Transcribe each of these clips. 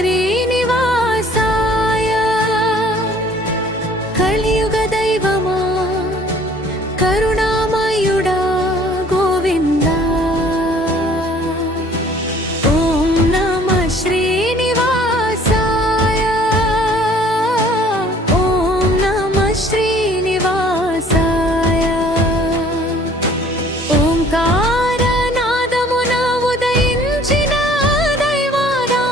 శ్రీనివాసాయ కలియుగ దైవమా కరుణామయుడా గోవిందా ఓం నమః శ్రీనివాసాయ ఓం నమః శ్రీనివాసాయ ఓంకారనాదమున ఉదయించిన దైవాదా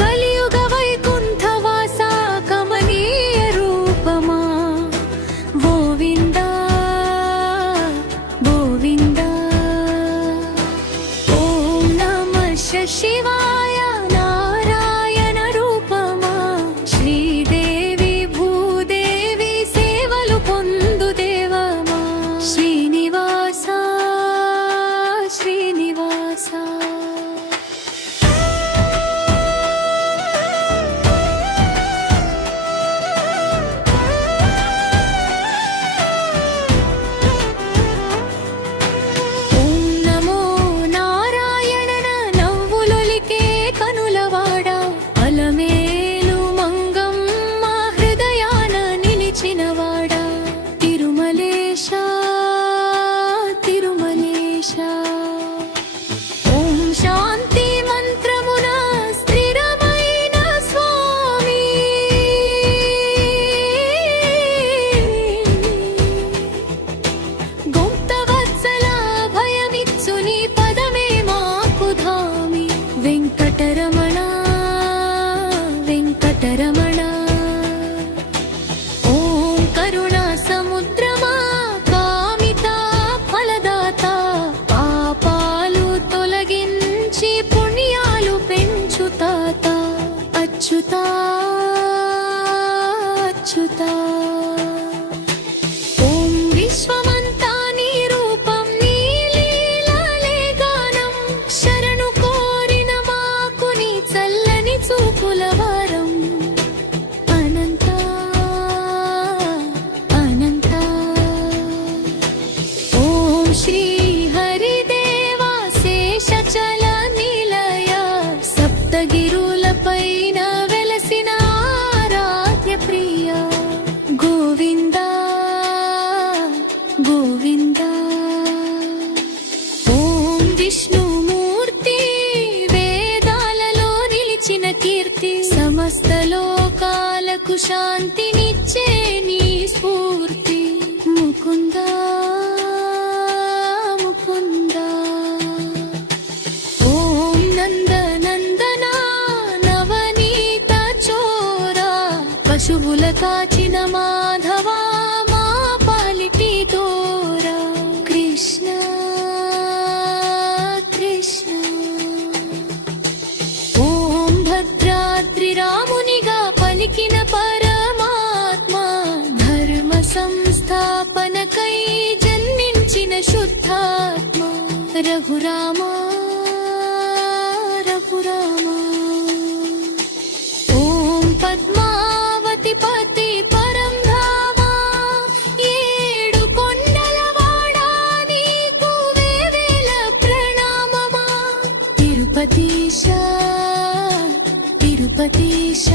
కలియుగ వైకుంఠవాస కమనీయ రూపమా గోవిందా గోవిందా ఓం నమః శివాయ నారాయణ రూపమా శ్రీదేవి భూదేవి సేవలు పొందు దేవమా శ్రీనివాస శ్రీనివాస ఓం నమో నారాయణన నవ్వులొలికే కనులవాడ అలమేలు మంగమ్మ హృదయాన నిలిచినవాడ తిరుమలేశ తిరుమలేశ ఓం శాంతి మంత్రమున స్థిరమైన స్వామి గుప్తవత్సల భయమిచ్చు నీ పదమే మాకు ధామి వెంకటరమణ వెంకటరమణ ఓం కరుణా సముద్రమా కామిత ఫలదాత పాపాలు తొలగించి పుణ్యాలు పెంచుతాత అచ్యుతా అచ్యుతా ఓం విశ్వమంతా నీ రూపం నీ లీలలే గానం శరణు కోరిన మాకు నీ చల్లని చూపుల వారం అనంత అనంత ఓం శ్రీ హరిదేవా శేషచల నిలయ సప్తగిరులపైన వెలసిన ఆరాధ్య ప్రియ గోవిందా గోవిందా ఓం విష్ణుమూర్తి వేదాలలో నిలిచిన కీర్తి సమస్త లోకాలకు శాంతినిచ్చే నీ స్ఫూర్తి ముకుందా ముకుందా ఓం నందనందన నవనీత చోరా పశువుల కాచిన మాధవా మా పాలిటి దోరా కృష్ణ కృష్ణ ఓం భద్రాద్రి రామునిగా పలికిన పరమాత్మ ధర్మ సంస్థాపనకై జన్మించిన శుద్ధాత్మ రఘురామా రఘురామా ఓం పద్మావతి పతి పరం ధామా ఏడు కొండల వాడా నీకు వేవేల ప్రణామమా తిరుపతీశ తిరుపతీశ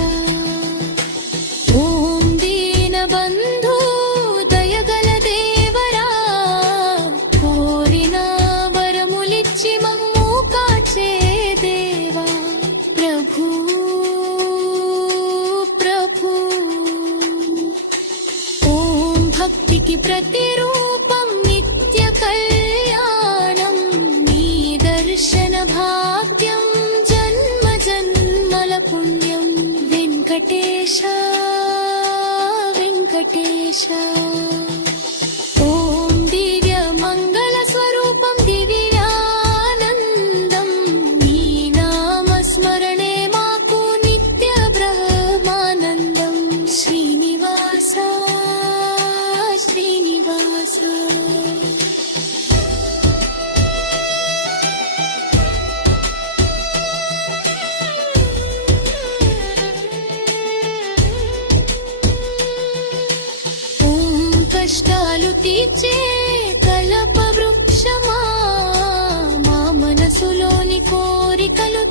ఓం దీనబంధు దయగల దేవరా కోరిన వరములిచ్చి మమ్ము కాచే దేవా ప్రభు ప్రభు ఓం భక్తికి ప్రతిరూపం నిత్య కళ్యాణం నీ దర్శన భాగ్యం జన్మ జన్మల పుణ్యం వెంకటేశ వెంకటేశ ఓం దివ్య మంగళ స్వరూపం దివ్యానందం నీ నామస్మరణే మాకు నిత్య బ్రహ్మానందం శ్రీనివాస శ్రీనివాస కష్టాలు తీర్చే కల్ప వృక్షమా కోరికలు